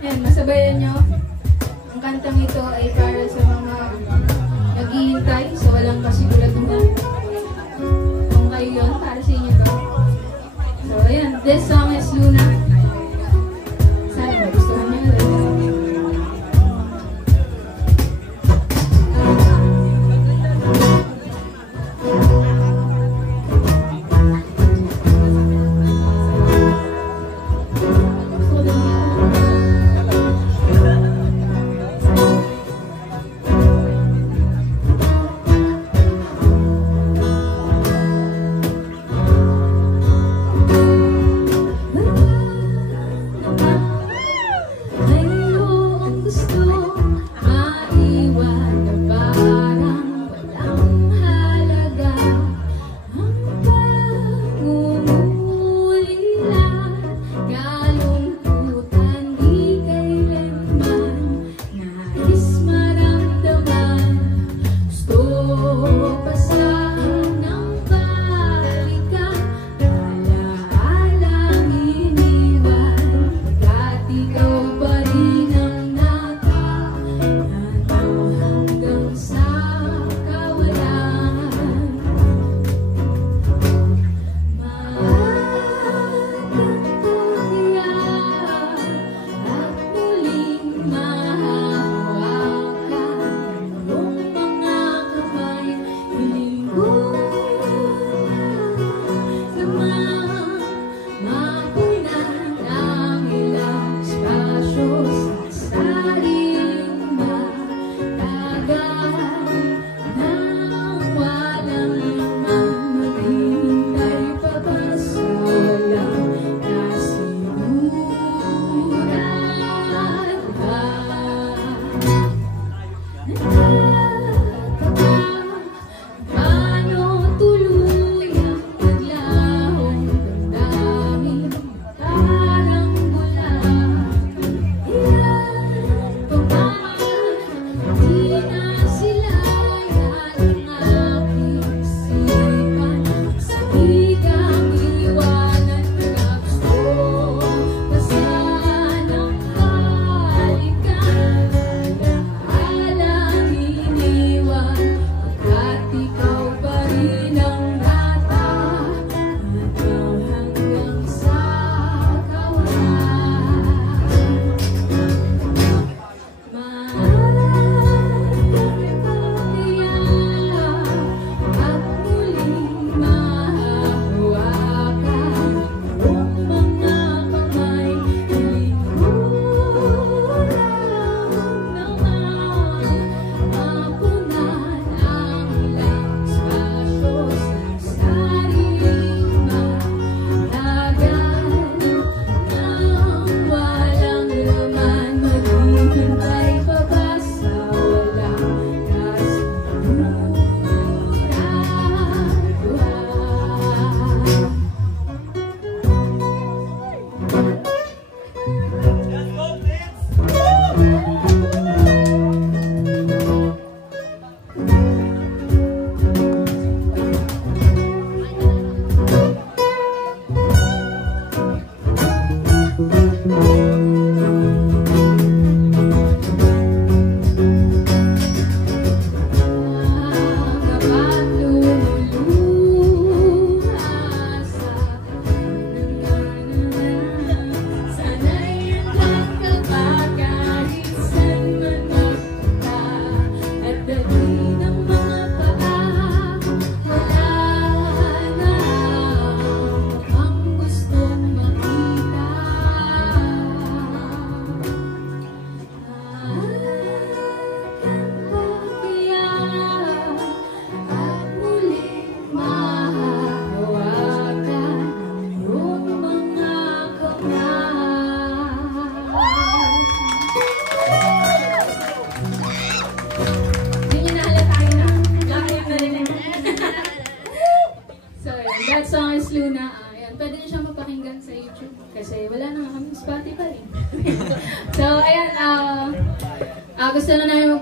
Ayan, masabayan nyo. Ang kantang ito ay para sa mga naghihintay, so walang kasiguraduhan. Kung kayo yun, para sa inyo to. So ayan, this song is Luna. Sana magustuhan nyo. That song is Luna. Ayan, pwede nyo siyang mapakinggan sa YouTube kasi wala na kami Spotify. So, ayan, gusto na namin